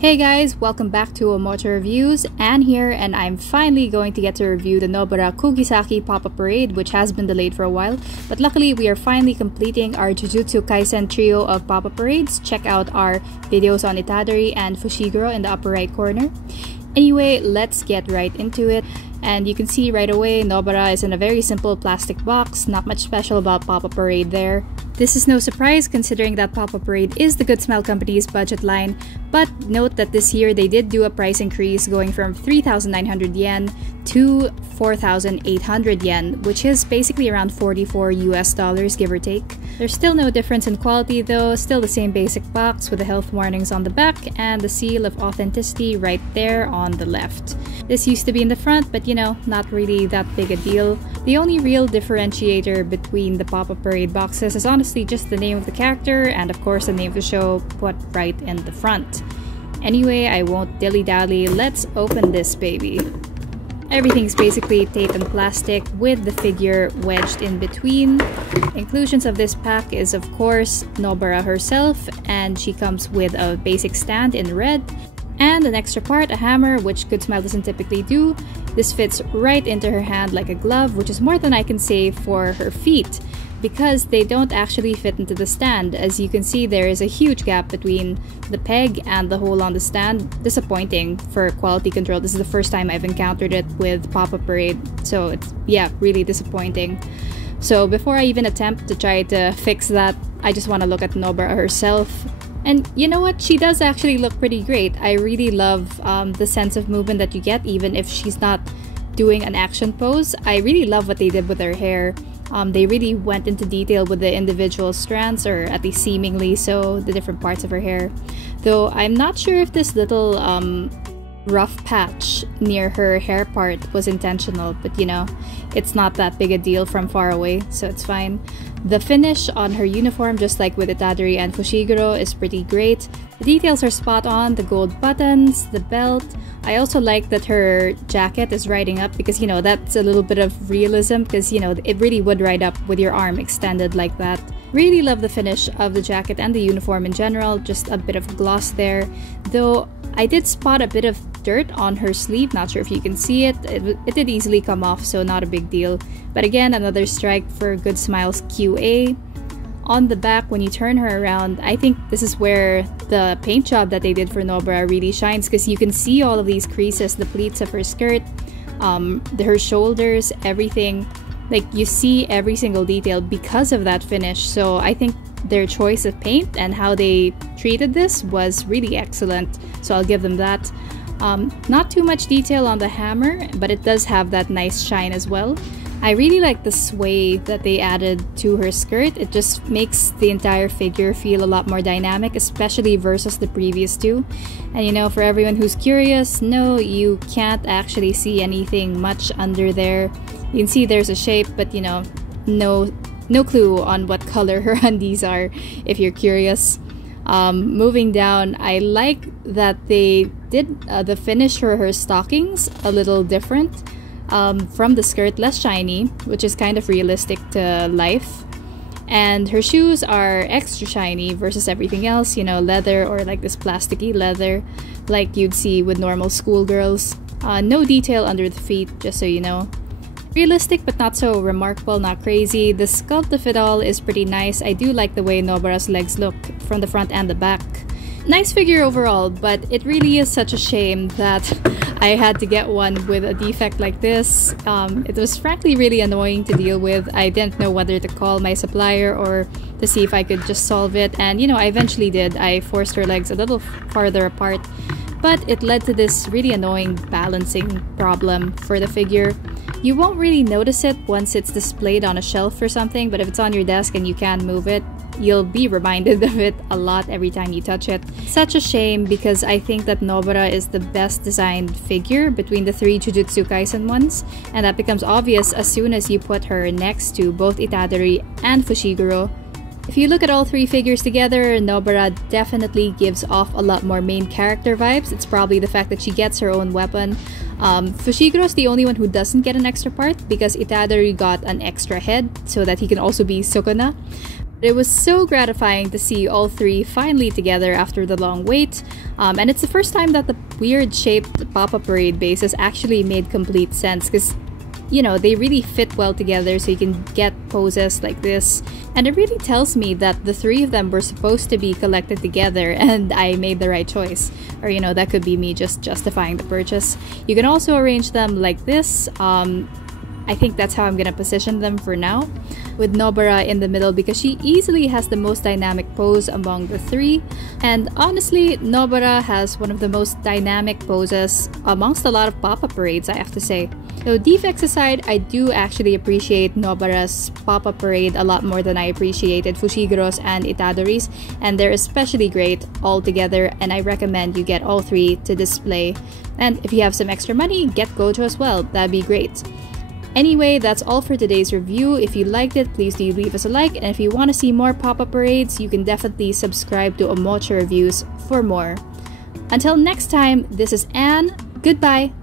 Hey guys, welcome back to Omoto Reviews. Anne here, and I'm finally going to get to review the Nobara Kugisaki pop-up parade, which has been delayed for a while. But luckily, we are finally completing our Jujutsu Kaisen trio of pop-up parades. Check out our videos on Itadori and Fushiguro in the upper right corner. Anyway, let's get right into it. And you can see right away, Nobara is in a very simple plastic box. Not much special about pop-up parade there. This is no surprise considering that Pop-Up Parade is the Good Smile Company's budget line, but note that this year they did do a price increase going from 3,900 yen to 4,800 yen, which is basically around $44 US, give or take. There's still no difference in quality though, still the same basic box with the health warnings on the back and the seal of authenticity right there on the left. This used to be in the front, but you know, not really that big a deal. The only real differentiator between the Pop-Up Parade boxes is honestly just the name of the character and of course the name of the show put right in the front. Anyway, I won't dilly-dally, let's open this baby. Everything's basically tape and plastic with the figure wedged in between. Inclusions of this pack is of course Nobara herself, and she comes with a basic stand in red and an extra part, a hammer, which Good Smile doesn't typically do. This fits right into her hand like a glove, which is more than I can say for her feet, because they don't actually fit into the stand. As you can see, there is a huge gap between the peg and the hole on the stand. Disappointing for quality control. This is the first time I've encountered it with Pop-Up Parade, so it's, yeah, really disappointing. So before I even attempt to try to fix that, I just want to look at Nobara herself. And you know what? She does actually look pretty great. I really love the sense of movement that you get even if she's not doing an action pose. I really love what they did with her hair. They really went into detail with the individual strands, or at least seemingly so, the different parts of her hair. Though I'm not sure if this little rough patch near her hair part was intentional, but you know, it's not that big a deal from far away, so it's fine. The finish on her uniform, just like with Itadori and Fushiguro, is pretty great. The details are spot on, the gold buttons, the belt. I also like that her jacket is riding up because, you know, that's a little bit of realism because, you know, it really would ride up with your arm extended like that. Really love the finish of the jacket and the uniform in general, just a bit of gloss there. Though I did spot a bit of dirt on her sleeve, not sure if you can see it. It did easily come off, so not a big deal. But again, another strike for Good Smile's QA. On the back, when you turn her around, I think this is where the paint job that they did for Nobara really shines, because you can see all of these creases, the pleats of her skirt, her shoulders, everything. Like, you see every single detail because of that finish. So I think their choice of paint and how they treated this was really excellent, so I'll give them that. Not too much detail on the hammer, but it does have that nice shine as well. I really like the sway that they added to her skirt. It just makes the entire figure feel a lot more dynamic, especially versus the previous two. And you know, for everyone who's curious, no, you can't actually see anything much under there. You can see there's a shape, but you know, no clue on what color her undies are if you're curious. Moving down, I like that they did the finish for her stockings a little different. From the skirt, less shiny, which is kind of realistic to life. And her shoes are extra shiny versus everything else, you know, leather or like this plasticky leather like you'd see with normal schoolgirls. No detail under the feet, just so you know. Realistic but not so remarkable, not crazy. The sculpt of it all is pretty nice. I do like the way Nobara's legs look from the front and the back. Nice figure overall, but it really is such a shame that I had to get one with a defect like this. It was frankly really annoying to deal with. I didn't know whether to call my supplier or to see if I could just solve it, and you know, I eventually did. I forced her legs a little farther apart, but it led to this really annoying balancing problem for the figure. You won't really notice it once it's displayed on a shelf or something, but if it's on your desk and you can't move it, you'll be reminded of it a lot every time you touch it. Such a shame, because I think that Nobara is the best designed figure between the three Jujutsu Kaisen ones, and that becomes obvious as soon as you put her next to both Itadori and Fushiguro. If you look at all three figures together, Nobara definitely gives off a lot more main character vibes. It's probably the fact that she gets her own weapon. Fushiguro's the only one who doesn't get an extra part because Itadori got an extra head so that he can also be Sukuna. It was so gratifying to see all three finally together after the long wait, and it's the first time that the weird-shaped Papa Parade bases actually made complete sense because, you know, they really fit well together so you can get poses like this. And it really tells me that the three of them were supposed to be collected together and I made the right choice. Or, you know, that could be me just justifying the purchase. You can also arrange them like this. I think that's how I'm gonna position them for now, with Nobara in the middle because she easily has the most dynamic pose among the three. And honestly, Nobara has one of the most dynamic poses amongst a lot of Papa Parades, I have to say. So defects aside, I do actually appreciate Nobara's Papa Parade a lot more than I appreciated Fushiguro's and Itadori's, and they're especially great all together, and I recommend you get all three to display. And if you have some extra money, get Gojo as well, that'd be great. Anyway, that's all for today's review. If you liked it, please do leave us a like, and if you want to see more pop-up parades, you can definitely subscribe to Omocha Reviews for more. Until next time, this is Anne. Goodbye!